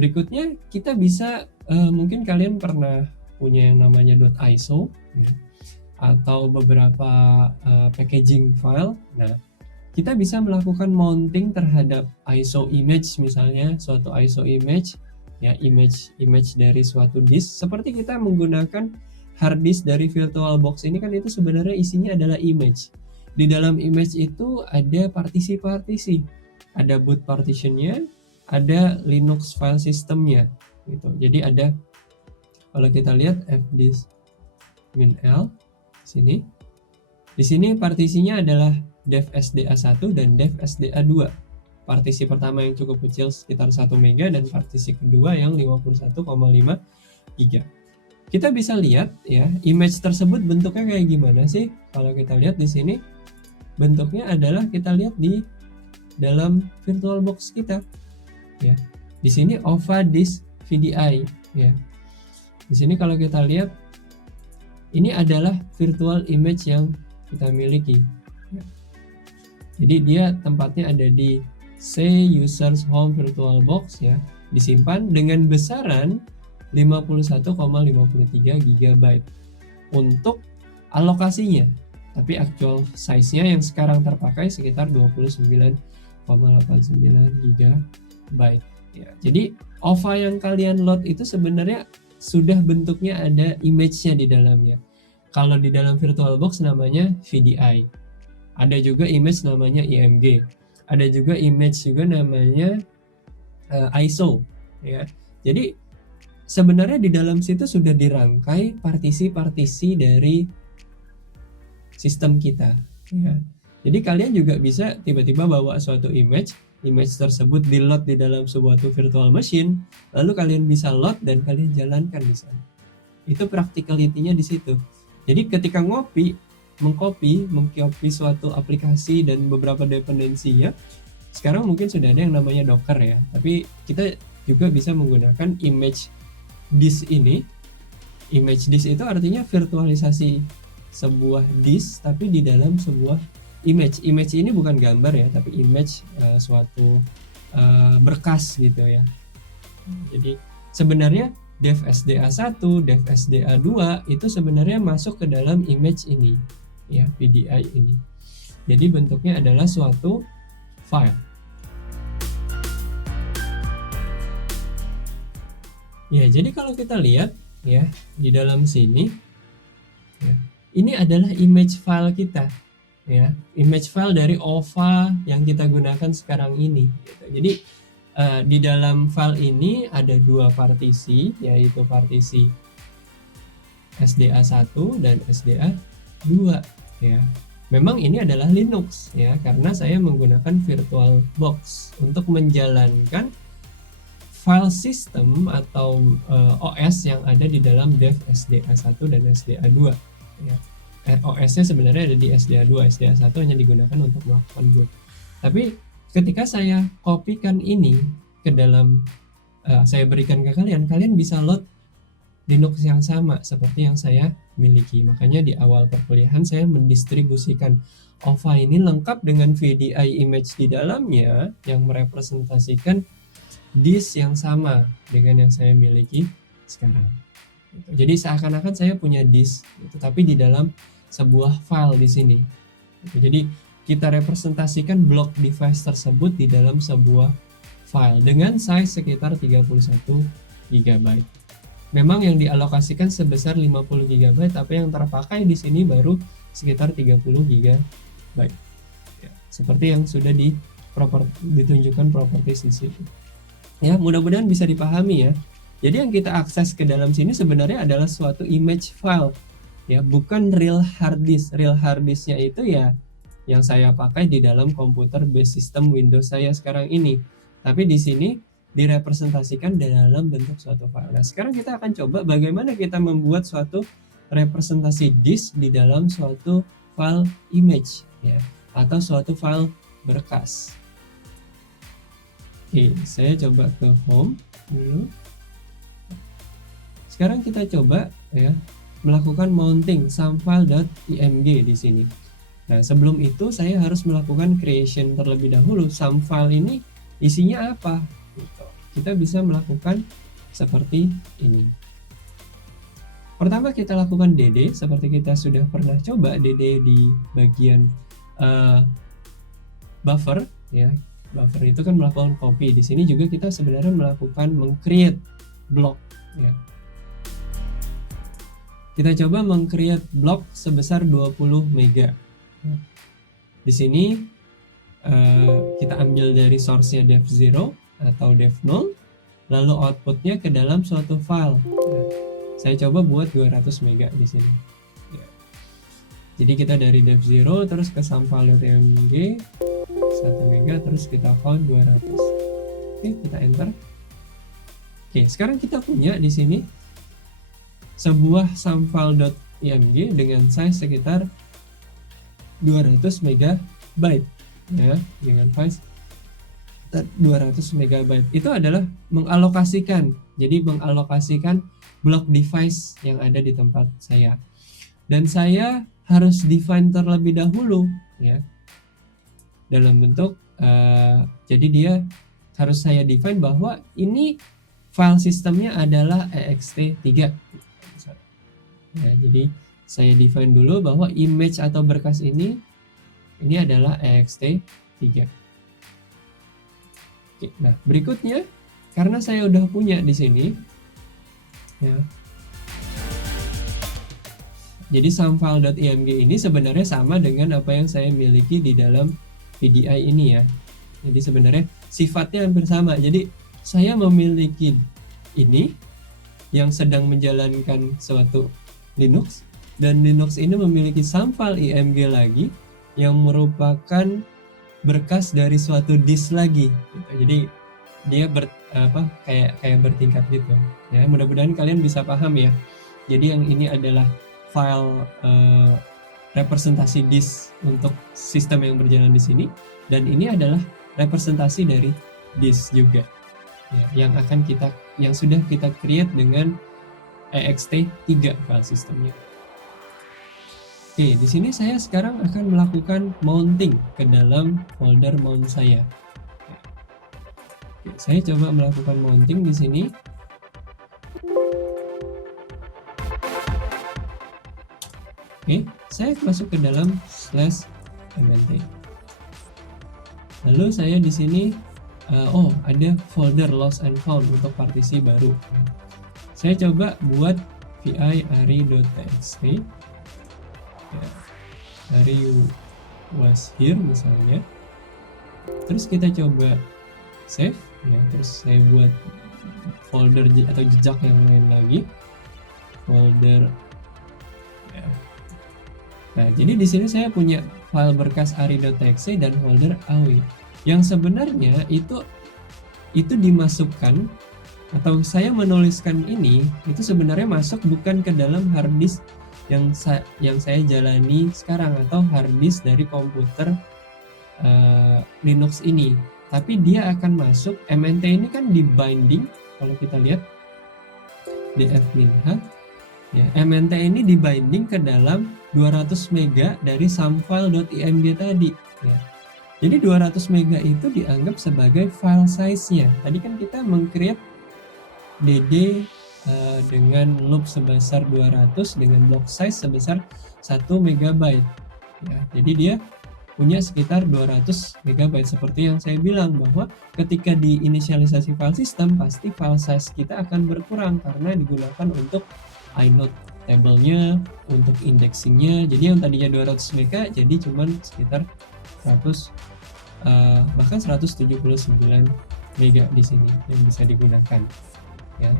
Berikutnya kita bisa mungkin kalian pernah punya yang namanya .iso ya, atau beberapa packaging file. Nah, kita bisa melakukan mounting terhadap ISO image, misalnya suatu ISO image ya, image dari suatu disk, seperti kita menggunakan hard disk dari VirtualBox ini kan, itu sebenarnya isinya adalah image. Di dalam image itu ada partisi-partisi, ada boot partitionnya, ada Linux file systemnya gitu. Jadi ada, kalau kita lihat fdisk -l sini, di sini partisinya adalah dev SDA1 dan dev SDA2. Partisi pertama yang cukup kecil sekitar 1 MB dan partisi kedua yang 51,5 GB. Kita bisa lihat ya, image tersebut bentuknya kayak gimana sih? Kalau kita lihat di sini, bentuknya adalah kita lihat di dalam VirtualBox kita ya. Di sini OVA disk VDI ya. Di sini kalau kita lihat, ini adalah virtual image yang kita miliki ya. Jadi dia tempatnya ada di C users home VirtualBox ya, disimpan dengan besaran 51,53 GB untuk alokasinya. Tapi actual size-nya yang sekarang terpakai sekitar 29,89 GB ya. Jadi OVA yang kalian load itu sebenarnya sudah bentuknya ada image-nya di dalamnya. Kalau di dalam VirtualBox namanya VDI. Ada juga image namanya IMG. Ada juga image juga namanya ISO ya. Jadi sebenarnya di dalam situ sudah dirangkai partisi-partisi dari sistem kita ya. Jadi kalian juga bisa tiba-tiba bawa suatu image tersebut di load di dalam sebuah virtual machine, lalu kalian bisa load dan kalian jalankan di sana. Itu practicality-nya di situ. Jadi ketika mengcopy suatu aplikasi dan beberapa dependensinya, sekarang mungkin sudah ada yang namanya Docker ya, tapi kita juga bisa menggunakan image disk ini. Image disk itu artinya virtualisasi sebuah disk tapi di dalam sebuah image. Image ini bukan gambar ya, tapi image suatu berkas gitu ya. Jadi sebenarnya dev SDA1, dev SDA2 itu sebenarnya masuk ke dalam image ini ya, VDI ini. Jadi bentuknya adalah suatu file. Ya, jadi kalau kita lihat ya di dalam sini ya, ini adalah image file kita ya, image file dari OVA yang kita gunakan sekarang ini gitu. Jadi di dalam file ini ada dua partisi, yaitu partisi SDA1 dan SDA2 ya. Memang ini adalah Linux ya, karena saya menggunakan VirtualBox untuk menjalankan file system atau OS yang ada di dalam dev SDA1 dan SDA2 ya. OS-nya sebenarnya ada di SDA2, SDA1 hanya digunakan untuk melakukan boot. Tapi ketika saya kopikan ini ke dalam, saya berikan ke kalian, kalian bisa load Linux yang sama seperti yang saya miliki. Makanya di awal perkuliahan saya mendistribusikan OVA ini lengkap dengan VDI image di dalamnya yang merepresentasikan disk yang sama dengan yang saya miliki sekarang. Jadi seakan-akan saya punya disk, tapi di dalam sebuah file di sini. Jadi kita representasikan blok device tersebut di dalam sebuah file dengan size sekitar 31 GB. Memang yang dialokasikan sebesar 50 GB, tapi yang terpakai di sini baru sekitar 30 GB. Ya, seperti yang sudah ditunjukkan properties di situ. Ya, mudah-mudahan bisa dipahami ya. Jadi yang kita akses ke dalam sini sebenarnya adalah suatu image file ya, bukan real hard disk. Real hard disknya itu ya yang saya pakai di dalam komputer base system Windows saya sekarang ini. Tapi di sini direpresentasikan dalam bentuk suatu file. Nah, sekarang kita akan coba bagaimana kita membuat suatu representasi disk di dalam suatu file image ya, atau suatu file berkas. Oke, saya coba ke home dulu. Sekarang kita coba ya melakukan mounting samfile.img di sini. Nah, sebelum itu saya harus melakukan creation terlebih dahulu. Samfile ini isinya apa? Gitu. kita bisa melakukan seperti ini. Pertama kita lakukan DD, seperti kita sudah pernah coba DD di bagian buffer ya. Buffer itu kan melakukan copy. Di sini juga kita sebenarnya melakukan meng-create block ya. Kita coba meng-create block sebesar 20 mega. Di sini kita ambil dari source-nya dev0 atau dev0, lalu outputnya ke dalam suatu file. Saya coba buat 200 mega di sini. Jadi kita dari dev0 terus ke samfile.img 1 mega, terus kita found 200. Oke, kita enter. Oke, sekarang kita punya di sini sebuah samfile.img dengan size sekitar 200 megabyte ya, dengan size 200 megabyte. Itu adalah mengalokasikan. Jadi mengalokasikan blok device yang ada di tempat saya. Dan saya harus define terlebih dahulu ya. Dalam bentuk jadi dia harus saya define bahwa ini file sistemnya adalah ext3 ya, jadi saya define dulu bahwa image atau berkas ini adalah ext3. Oke, nah berikutnya karena saya udah punya di sini ya, jadi samfile.img ini sebenarnya sama dengan apa yang saya miliki di dalam VDI ini ya. Jadi sebenarnya sifatnya hampir sama. Jadi saya memiliki ini yang sedang menjalankan suatu Linux, dan Linux ini memiliki samfile img lagi yang merupakan berkas dari suatu disk lagi. Jadi dia kayak bertingkat gitu. Ya, mudah-mudahan kalian bisa paham ya. Jadi yang ini adalah file representasi disk untuk sistem yang berjalan di sini, dan ini adalah representasi dari disk juga ya, yang sudah kita create dengan ext3 file sistemnya. Oke, di sini saya sekarang akan melakukan mounting ke dalam folder mount saya. Oke, saya coba melakukan mounting di sini. Oke, saya masuk ke dalam /mnt. Lalu saya di sini ada folder lost and found untuk partisi baru. Saya coba buat vi ari.txt. Ya, Ari was here misalnya. Terus kita coba save ya, terus saya buat folder atau jejak yang lain lagi. Folder ya. Nah, jadi di sini saya punya file berkas ari.txt dan folder aw yang sebenarnya itu dimasukkan, atau saya menuliskan ini itu sebenarnya masuk bukan ke dalam hard disk yang saya jalani sekarang atau hard disk dari komputer Linux ini, tapi dia akan masuk mnt ini kan di binding. Kalau kita lihat df-h ya, mnt ini di binding ke dalam 200 mega dari samfile.img tadi ya. Jadi 200 mega itu dianggap sebagai file size-nya. Tadi kan kita meng-create dd dengan loop sebesar 200 dengan block size sebesar 1 megabyte ya. Jadi dia punya sekitar 200 megabyte. Seperti yang saya bilang bahwa ketika diinisialisasi file system pasti file size kita akan berkurang karena digunakan untuk inode table-nya, untuk indexing-nya. Jadi yang tadinya 200 mega jadi cuman sekitar 100 bahkan 179 mega di sini yang bisa digunakan ya.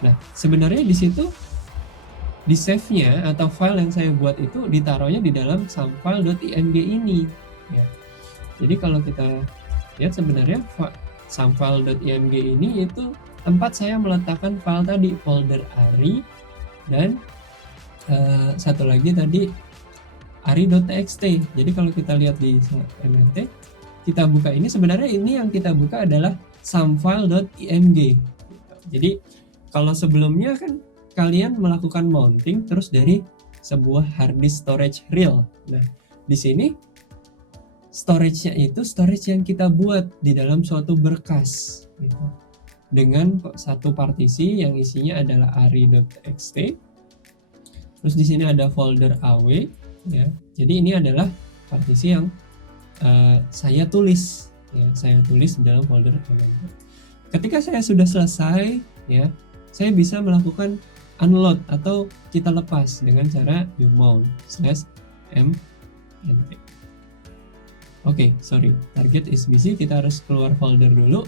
Nah, sebenarnya di situ di save-nya atau file yang saya buat itu ditaruhnya di dalam samfile.img ini ya. Jadi kalau kita lihat sebenarnya samfile.img ini itu tempat saya meletakkan file tadi, folder ari, dan satu lagi tadi ari.txt. Jadi kalau kita lihat di mnt, kita buka ini, sebenarnya ini yang kita buka adalah samfile.img. Jadi kalau sebelumnya kan kalian melakukan mounting terus dari sebuah hard disk storage real. Nah, di sini storage-nya itu storage yang kita buat di dalam suatu berkas gitu. dengan satu partisi yang isinya adalah ari.txt. Terus di sini ada folder aw, ya. Jadi ini adalah partisi yang saya tulis, ya. Saya tulis dalam folder mnt. Ketika saya sudah selesai, ya, saya bisa melakukan unload atau kita lepas dengan cara umount/mnt. Oke, sorry, target is busy, kita harus keluar folder dulu.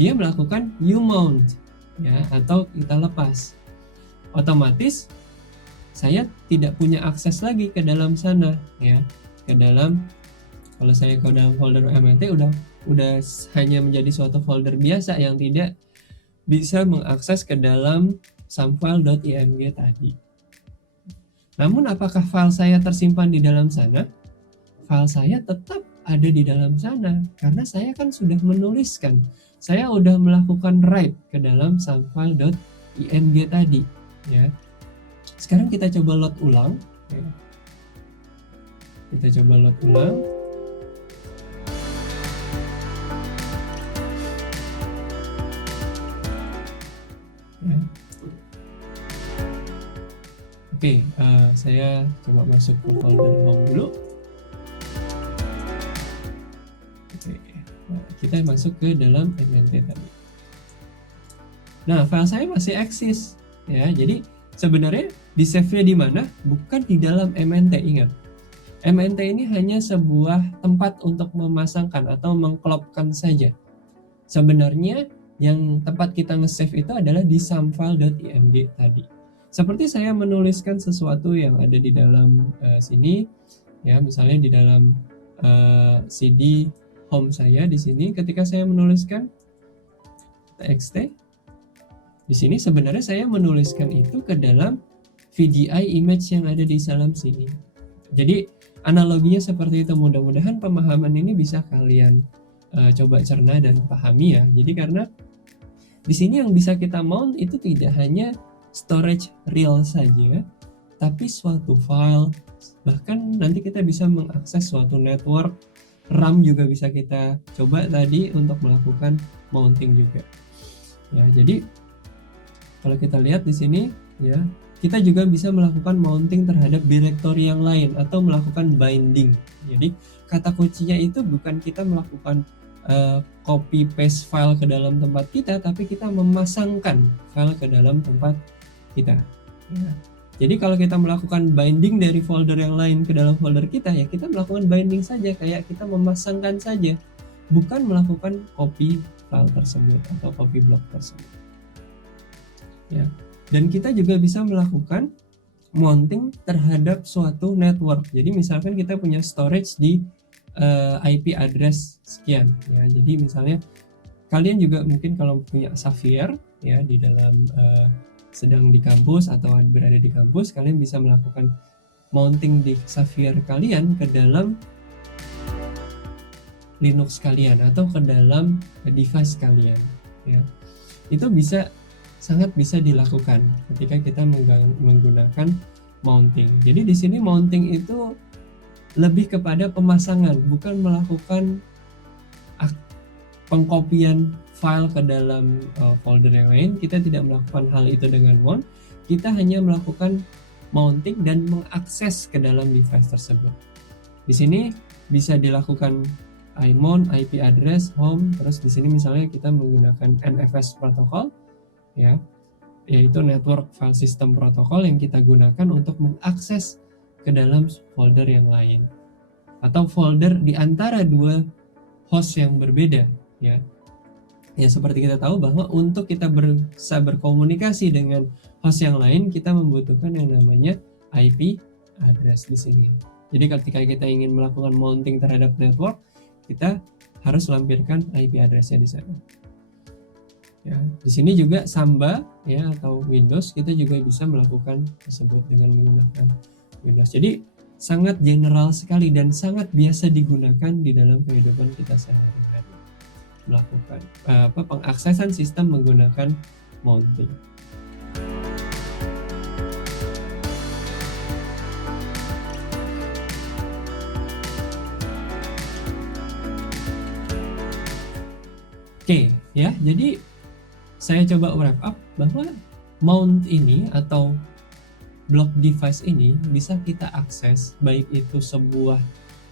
Dia melakukan umount, ya, atau kita lepas. Otomatis saya tidak punya akses lagi ke dalam sana, ya, ke dalam. Kalau saya ke dalam folder mnt udah hanya menjadi suatu folder biasa yang tidak bisa mengakses ke dalam samfile.img tadi. Namun apakah file saya tersimpan di dalam sana? File saya tetap ada di dalam sana karena saya kan sudah menuliskan. Saya udah melakukan write ke dalam samfile.img tadi, ya. Sekarang kita coba load ulang, ya. Kita coba load ulang. Ya. Oke, saya coba masuk ke folder home dulu. Oke, nah, kita masuk ke dalam mnt tadi. Nah, file saya masih eksis, ya. Jadi sebenarnya di save-nya di mana? Bukan di dalam mnt, ingat. mnt ini hanya sebuah tempat untuk memasangkan atau mengklopkan saja. Sebenarnya yang tempat kita nge-save itu adalah di samfile.img tadi. Seperti saya menuliskan sesuatu yang ada di dalam sini, ya, misalnya di dalam CD home saya di sini, ketika saya menuliskan txt, di sini sebenarnya saya menuliskan itu ke dalam VDI image yang ada di dalam sini. Jadi analoginya seperti itu. Mudah-mudahan pemahaman ini bisa kalian coba cerna dan pahami, ya. Jadi karena di sini yang bisa kita mount itu tidak hanya storage real saja, tapi suatu file, bahkan nanti kita bisa mengakses suatu network, RAM juga bisa kita coba tadi untuk melakukan mounting juga. Ya, jadi kalau kita lihat di sini, ya, kita juga bisa melakukan mounting terhadap directory yang lain atau melakukan binding. Jadi kata kuncinya itu bukan kita melakukan copy paste file ke dalam tempat kita, tapi kita memasangkan file ke dalam tempat kita. Ya. Jadi kalau kita melakukan binding dari folder yang lain ke dalam folder kita, ya kita melakukan binding saja, kayak kita memasangkan saja, bukan melakukan copy file tersebut atau copy block tersebut. Ya. Dan kita juga bisa melakukan mounting terhadap suatu network. Jadi misalkan kita punya storage di IP address sekian, ya. Jadi misalnya kalian juga mungkin kalau punya Xavier, ya, di dalam sedang di kampus atau berada di kampus, kalian bisa melakukan mounting di Xavier kalian ke dalam Linux kalian atau ke dalam device kalian, ya. Itu sangat bisa dilakukan ketika kita menggunakan mounting. Jadi di sini mounting itu lebih kepada pemasangan, bukan melakukan pengkopian file ke dalam folder yang lain. Kita tidak melakukan hal itu dengan mount. Kita hanya melakukan mounting dan mengakses ke dalam device tersebut. Di sini bisa dilakukan imount, IP address, home, terus di sini misalnya kita menggunakan NFS protokol, ya, yaitu Network File System Protocol yang kita gunakan untuk mengakses ke dalam folder yang lain atau folder di antara dua host yang berbeda, ya. Ya, seperti kita tahu bahwa untuk kita bisa berkomunikasi dengan host yang lain, kita membutuhkan yang namanya IP address di sini. Jadi ketika kita ingin melakukan mounting terhadap network, kita harus lampirkan IP address-nya di sana. Ya, di sini juga Samba, ya, atau Windows, kita juga bisa melakukan tersebut dengan menggunakan Windows. Jadi sangat general sekali dan sangat biasa digunakan di dalam kehidupan kita sehari-hari, melakukan pengaksesan sistem menggunakan mounting. Oke, ya. Jadi saya coba wrap up bahwa mount ini atau block device ini bisa kita akses baik itu sebuah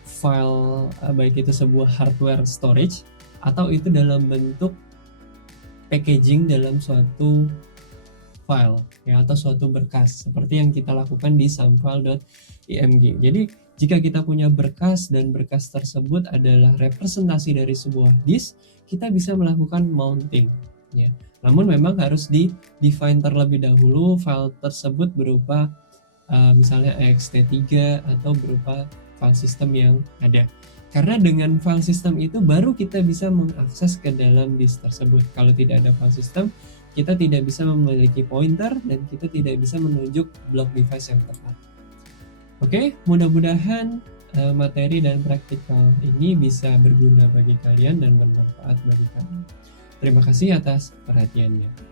file, baik itu sebuah hardware storage atau itu dalam bentuk packaging dalam suatu file ya atau suatu berkas seperti yang kita lakukan di samfile.img. Jadi jika kita punya berkas dan berkas tersebut adalah representasi dari sebuah disk, kita bisa melakukan mounting ya. Namun memang harus di-define terlebih dahulu file tersebut berupa misalnya ext3 atau berupa file system yang ada. Karena dengan file system itu baru kita bisa mengakses ke dalam disk tersebut. Kalau tidak ada file system, kita tidak bisa memiliki pointer dan kita tidak bisa menunjuk block device yang tepat. Oke, mudah-mudahan materi dan praktikal ini bisa berguna bagi kalian dan bermanfaat bagi kalian. Terima kasih atas perhatiannya.